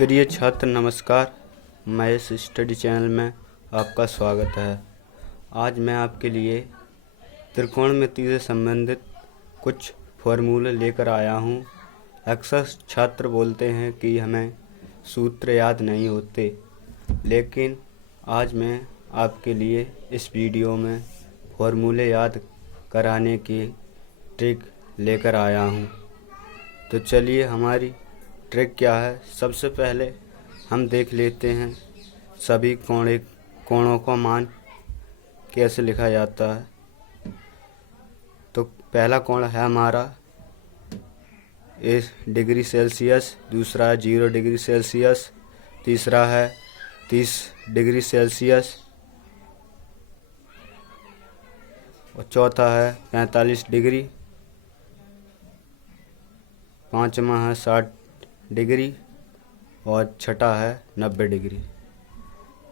प्रिय छात्र नमस्कार। महेश स्टडी चैनल में आपका स्वागत है। आज मैं आपके लिए त्रिकोणमिति से संबंधित कुछ फॉर्मूले लेकर आया हूँ। अक्सर छात्र बोलते हैं कि हमें सूत्र याद नहीं होते, लेकिन आज मैं आपके लिए इस वीडियो में फॉर्मूले याद कराने की ट्रिक लेकर आया हूँ। तो चलिए हमारी ट्रिक क्या है। सबसे पहले हम देख लेते हैं सभी कोणों का मान कैसे लिखा जाता है। तो पहला कोण है हमारा 1 डिग्री सेल्सियस, दूसरा है 0 डिग्री सेल्सियस, तीसरा है 30 डिग्री सेल्सियस और चौथा है 45 डिग्री, पाँचवा है 60 डिग्री और छठा है 90 डिग्री।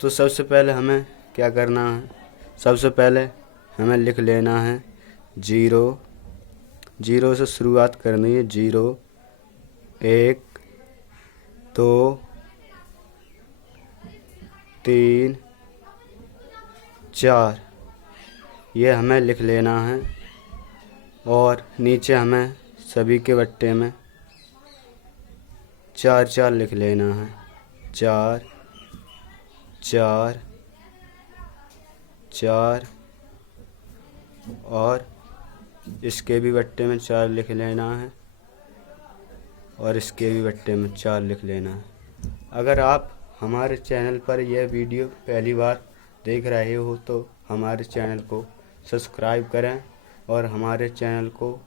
तो सबसे पहले हमें क्या करना है, सबसे पहले हमें लिख लेना है 0 से शुरुआत करनी है। 0 1 2 3 4 ये हमें लिख लेना है और नीचे हमें सभी के बट्टे में 4 लिख लेना है। 4 4 4 और इसके भी बट्टे में 4 लिख लेना है और इसके भी बट्टे में 4 लिख लेना है। अगर आप हमारे चैनल पर यह वीडियो पहली बार देख रहे हो तो हमारे चैनल को सब्सक्राइब करें और हमारे चैनल को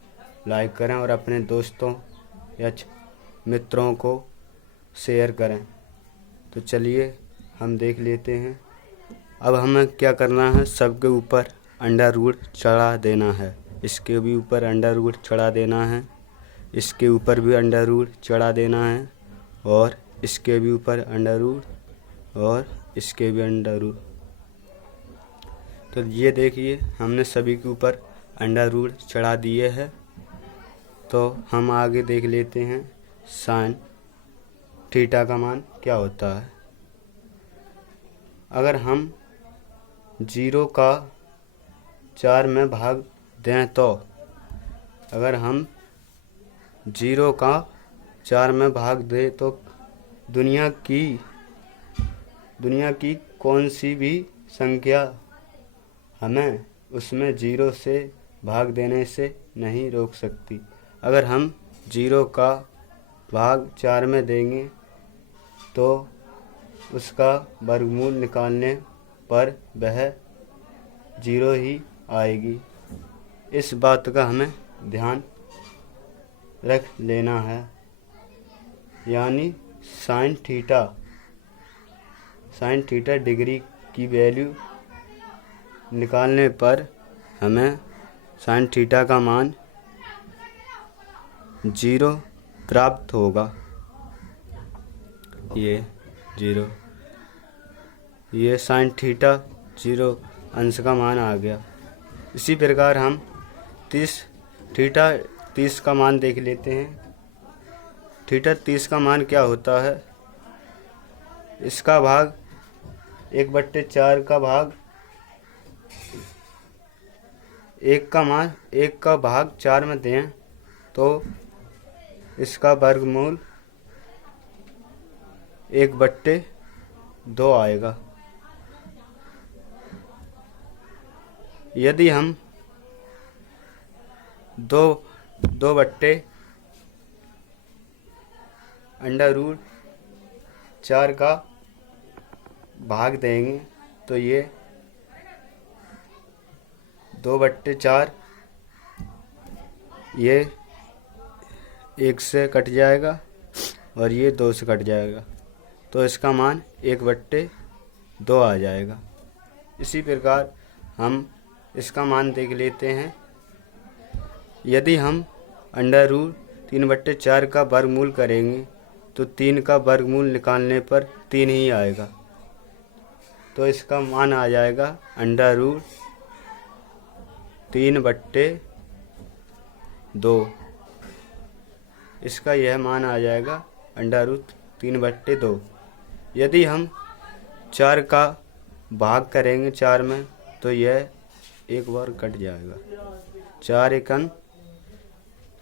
लाइक करें और अपने दोस्तों या मित्रों को शेयर करें। तो चलिए हम देख लेते हैं। अब हमें क्या करना है, सबके ऊपर अंडर रूट चढ़ा देना है। इसके भी ऊपर अंडर रूट चढ़ा देना है, इसके ऊपर भी अंडर रूट चढ़ा देना है और इसके भी ऊपर अंडर रूट और इसके भी अंडर रूट। तो ये देखिए हमने सभी के ऊपर अंडर रूट चढ़ा दिए हैं। तो हम आगे देख लेते हैं साइन थीटा का मान क्या होता है। अगर हम 0 का 4 में भाग दें तो अगर हम 0 का 4 में भाग दें तो दुनिया की कौन सी भी संख्या हमें उसमें 0 से भाग देने से नहीं रोक सकती। अगर हम 0 का भाग 4 में देंगे तो उसका वर्गमूल निकालने पर वह 0 ही आएगी। इस बात का हमें ध्यान रख लेना है। यानी साइन थीटा डिग्री की वैल्यू निकालने पर हमें साइन थीटा का मान 0 प्राप्त होगा। ये 0, ये साइन थीटा 0 अंश का मान आ गया। इसी प्रकार हम थीटा 30 का मान देख लेते हैं। थीटा 30 का मान क्या होता है, इसका भाग 1/4 का भाग 1 का भाग 4 में दें तो इसका वर्गमूल 1/2 आएगा। यदि हम 2 बट्टे अंडर रूट 4 का भाग देंगे तो ये 2/4 ये 1 से कट जाएगा और ये 2 से कट जाएगा, तो इसका मान 1/2 आ जाएगा। इसी प्रकार हम इसका मान देख लेते हैं। यदि हम अंडर रूट 3/4 का वर्गमूल करेंगे तो 3 का वर्गमूल निकालने पर 3 ही आएगा, तो इसका मान आ जाएगा अंडर रूट 3/2। इसका यह मान आ जाएगा अंडर रूट 3/2। यदि हम 4 का भाग करेंगे 4 में तो यह एक बार कट जाएगा, 4 एकम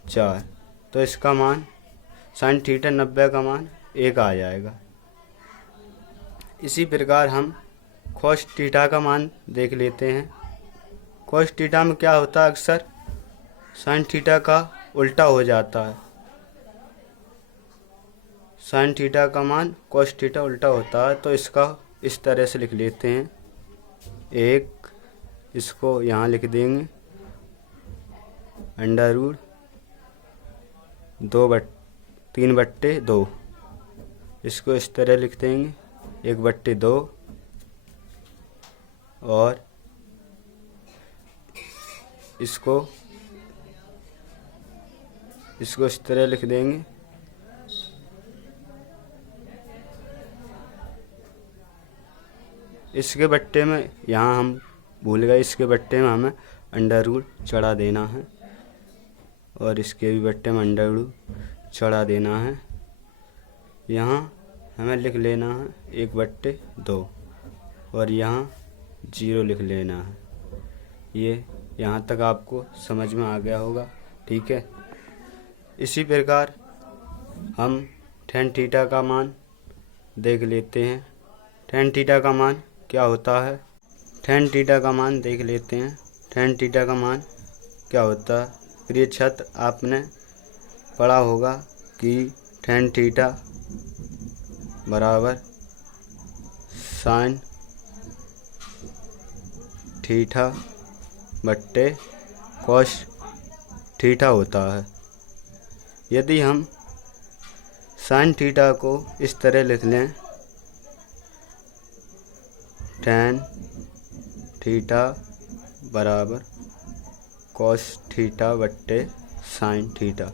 4, तो इसका मान sin थीटा 90 का मान 1 आ जाएगा। इसी प्रकार हम cos थीटा का मान देख लेते हैं। cos थीटा में क्या होता है, अक्सर sin थीटा का उल्टा हो जाता है। sin थीटा का मान cos थीटा उल्टा होता है, तो इसका इस तरह से लिख लेते हैं। एक इसको यहाँ लिख देंगे √3/2, इसको इस तरह लिख देंगे 1/2, और इसको इस तरह लिख देंगे इसके बट्टे में, यहाँ हम भूल गए, इसके बट्टे में हमें अंडर चढ़ा देना है और इसके भी बट्टे में अंडर चढ़ा देना है। यहाँ हमें लिख लेना है 1/2 और यहाँ 0 लिख लेना है। ये यहाँ तक आपको समझ में आ गया होगा, ठीक है। इसी प्रकार हम tan थीटा का मान देख लेते हैं। tan थीटा का मान क्या होता है, tan थीटा का मान देख लेते हैं। tan थीटा का मान क्या होता है, प्रिय छात्र आपने पढ़ा होगा कि tan थीटा बराबर sin थीटा बट्टे cos थीटा होता है। यदि हम sin थीटा को इस तरह लिख लें, tan थीटा बराबर cos थीटा बट्टे sin थीटा,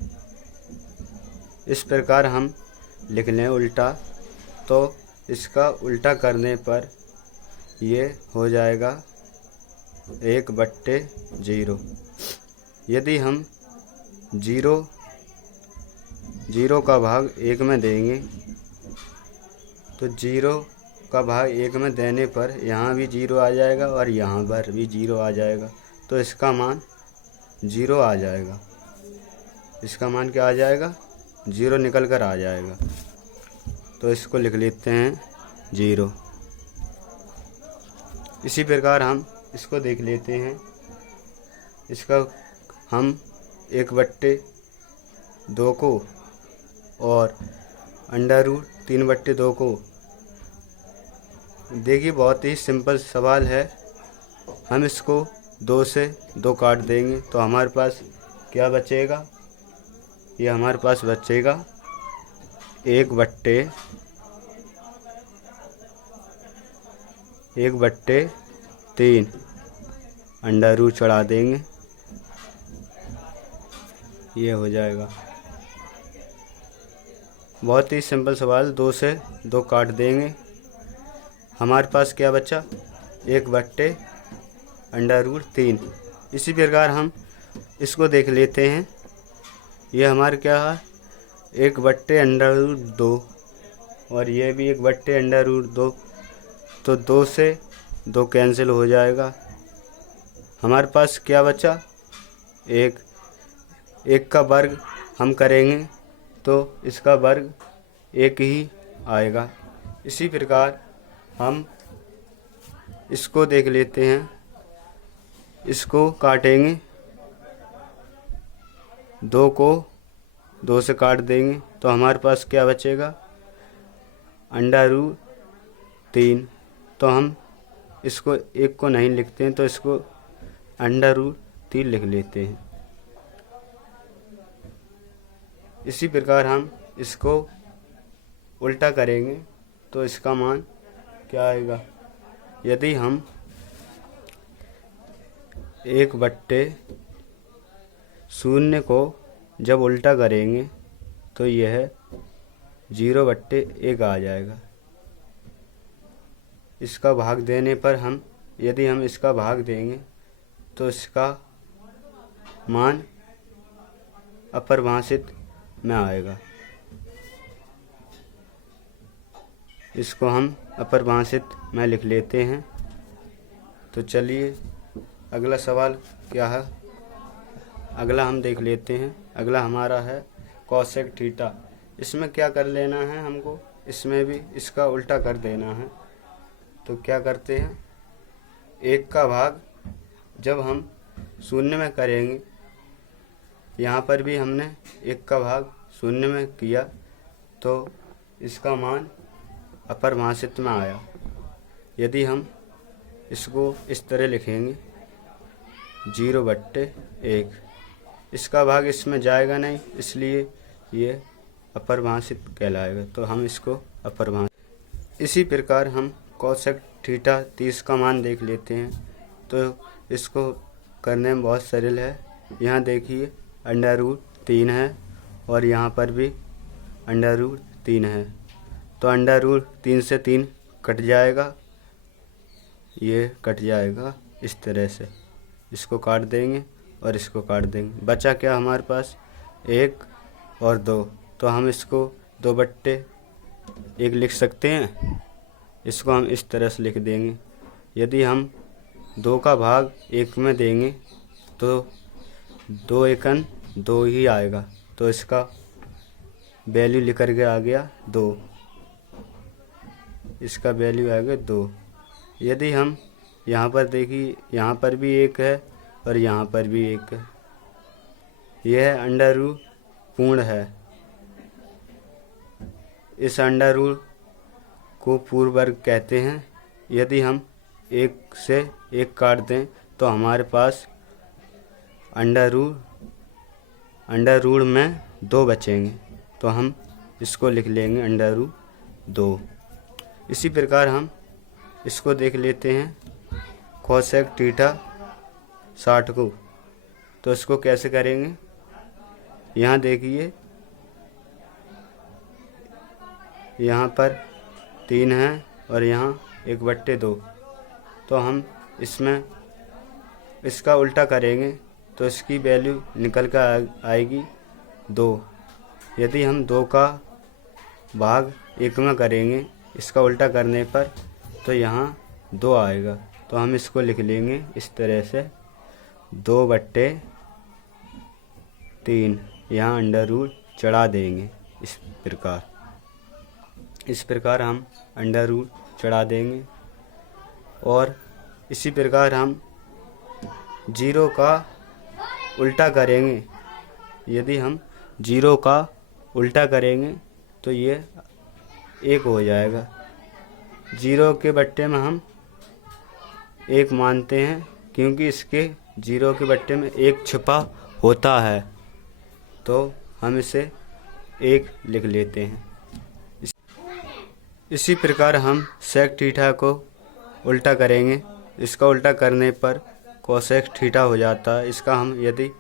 इस प्रकार हम लिख लें उल्टा, तो इसका उल्टा करने पर ये हो जाएगा 1/0। यदि हम 0 का भाग 1 में देंगे तो 0 का भाग 1 में देने पर यहाँ भी 0 आ जाएगा और यहाँ पर भी 0 आ जाएगा, तो इसका मान 0 आ जाएगा। इसका मान क्या आ जाएगा, 0 निकल कर आ जाएगा, तो इसको लिख लेते हैं 0। इसी प्रकार हम इसको देख लेते हैं। इसका हम 1/2 को और √3/2 को, देखिए बहुत ही सिंपल सवाल है। हम इसको 2 से 2 काट देंगे तो हमारे पास क्या बचेगा, ये हमारे पास बचेगा 1/3 अंडर चढ़ा देंगे, ये हो जाएगा। बहुत ही सिंपल सवाल, 2 से 2 काट देंगे, हमारे पास क्या बचा 1/3। इसी प्रकार हम इसको देख लेते हैं। ये हमारे क्या है 1/2 और ये भी 1/2, तो 2 से 2 कैंसिल हो जाएगा। हमारे पास क्या बचा 1 का वर्ग हम करेंगे तो इसका वर्ग 1 ही आएगा। इसी प्रकार हम इसको देख लेते हैं, इसको काटेंगे, 2 को 2 से काट देंगे तो हमारे पास क्या बचेगा √3, तो हम इसको 1 को नहीं लिखते हैं तो इसको √3 लिख लेते हैं। इसी प्रकार हम इसको उल्टा करेंगे तो इसका मान क्या आएगा, यदि हम 1/0 को जब उल्टा करेंगे तो यह 0/1 आ जाएगा। इसका भाग देने पर यदि हम इसका भाग देंगे तो इसका मान अपरिभाषित में आएगा। इसको हम अपरिभाषित में लिख लेते हैं। तो चलिए अगला सवाल क्या है, अगला हम देख लेते हैं। अगला हमारा है कोसेक थीटा। इसमें क्या कर लेना है हमको, इसमें भी इसका उल्टा कर देना है। तो क्या करते हैं, 1 का भाग जब हम शून्य में करेंगे, यहाँ पर भी हमने 1 का भाग शून्य में किया तो इसका मान अपरिभाषित में आया। यदि हम इसको इस तरह लिखेंगे 0/1, इसका भाग इसमें जाएगा नहीं, इसलिए ये अपरिभाषित कहलाएगा। तो हम इसको अपरिभाषित। इसी प्रकार हम कोसेक थीटा 30 का मान देख लेते हैं। तो इसको करने में बहुत सरल है। यहाँ देखिए √3 है और यहाँ पर भी √3 है। तो √3 से 3 कट जाएगा, ये कट जाएगा इस तरह से। इसको काट देंगे और इसको काट देंगे, बचा क्या हमारे पास 1 और 2। तो हम इसको 2/1 लिख सकते हैं। इसको हम इस तरह से लिख देंगे। यदि हम 2 का भाग 1 में देंगे तो 2 एकन 2 ही आएगा। तो इसका वैल्यू लिख करके आ गया 2, इसका वैल्यू आ गया 2। यदि हम यहाँ पर देखिए, यहाँ पर भी 1 है और यहाँ पर भी 1 है। यह अंडर पूर्ण है। इस अंडर को पूर्ण वर्ग कहते हैं। यदि हम 1 से 1 काट दें तो हमारे पास अंडर में 2 बचेंगे। तो हम इसको लिख लेंगे √2। इसी प्रकार हम इसको देख लेते हैं कोसेक थीटा 60 को। तो इसको कैसे करेंगे, यहाँ देखिए यहाँ पर 3 है और यहाँ 1/2। तो हम इसमें इसका उल्टा करेंगे तो इसकी वैल्यू निकल कर आएगी 2। यदि हम 2 का भाग 1 में करेंगे इसका उल्टा करने पर तो यहाँ 2 आएगा। तो हम इसको लिख लेंगे इस तरह से 2/3, यहाँ अंडर चढ़ा देंगे इस प्रकार हम अंडर चढ़ा देंगे। और इसी प्रकार हम 0 का उल्टा करेंगे। यदि हम 0 का उल्टा करेंगे तो ये 1 हो जाएगा। 0 के बट्टे में हम 1 मानते हैं क्योंकि इसके 0 के बट्टे में 1 छिपा होता है। तो हम इसे 1 लिख लेते हैं। इसी प्रकार हम सेक थीटा को उल्टा करेंगे। इसका उल्टा करने पर कोसेक थीटा हो जाता है। इसका हम यदि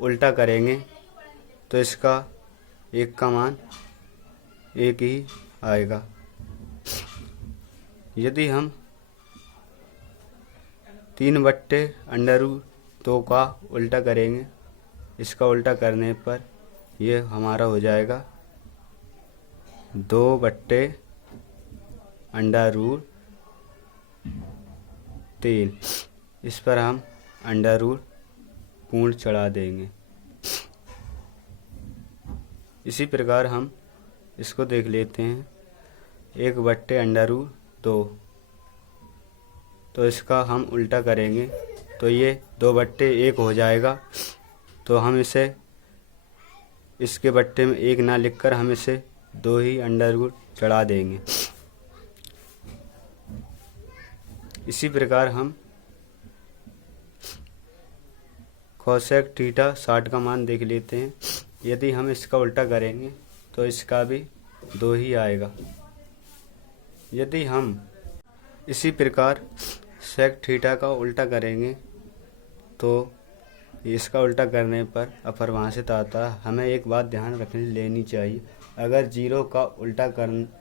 उल्टा करेंगे तो इसका 1 का मान 1 ही आएगा। यदि हम 3/√2 का उल्टा करेंगे, इसका उल्टा करने पर यह हमारा हो जाएगा 2/√3। इस पर हम अंडर पूर्ण चढ़ा देंगे। इसी प्रकार हम इसको देख लेते हैं 1/√2। तो इसका हम उल्टा करेंगे तो ये 2/1 हो जाएगा। तो हम इसे इसके बट्टे में 1 ना लिखकर हम इसे 2 ही अंडर चढ़ा देंगे। इसी प्रकार हम कोसेक थीटा 60 का मान देख लेते हैं। यदि हम इसका उल्टा करेंगे तो इसका भी 2 ही आएगा। यदि हम इसी प्रकार सेक थीटा का उल्टा करेंगे तो इसका उल्टा करने पर अपरिभाषित आता है। हमें एक बात ध्यान रखनी लेनी चाहिए, अगर 0 का उल्टा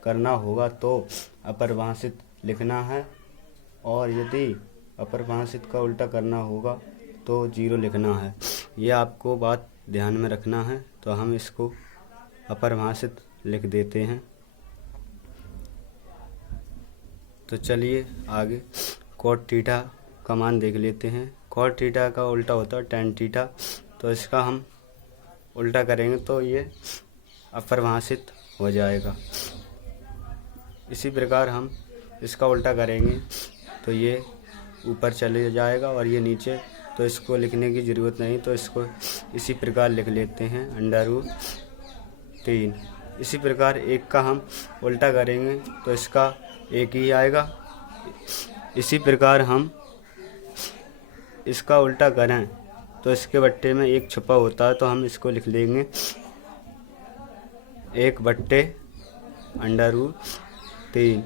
करना होगा तो अपरिभाषित लिखना है, और यदि अपरिभाषित का उल्टा करना होगा तो 0 लिखना है। यह आपको बात ध्यान में रखना है। तो हम इसको अपरिभाषित लिख देते हैं। तो चलिए आगे कॉट थीटा का मान देख लेते हैं। कॉट थीटा का उल्टा होता है tan थीटा, तो इसका हम उल्टा करेंगे तो ये अपरिभाषित हो जाएगा। इसी प्रकार हम इसका उल्टा करेंगे तो ये ऊपर चले जाएगा और ये नीचे, तो इसको लिखने की ज़रूरत नहीं, तो इसको इसी प्रकार लिख लेते हैं √3। इसी प्रकार एक का हम उल्टा करेंगे तो इसका एक ही आएगा। इसी प्रकार हम इसका उल्टा करें तो इसके बट्टे में एक छुपा होता है, तो हम इसको लिख लेंगे 1/√3।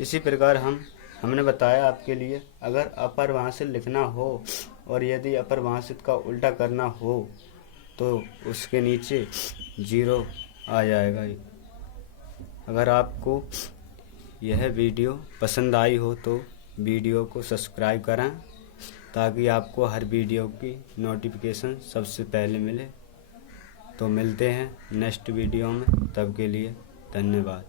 इसी प्रकार हमने बताया आपके लिए, अगर अपरिभाषित लिखना हो और यदि अपरिभाषित का उल्टा करना हो तो उसके नीचे 0 आ जाएगा। अगर आपको यह वीडियो पसंद आई हो तो वीडियो को सब्सक्राइब करें ताकि आपको हर वीडियो की नोटिफिकेशन सबसे पहले मिले। तो मिलते हैं नेक्स्ट वीडियो में, तब के लिए धन्यवाद।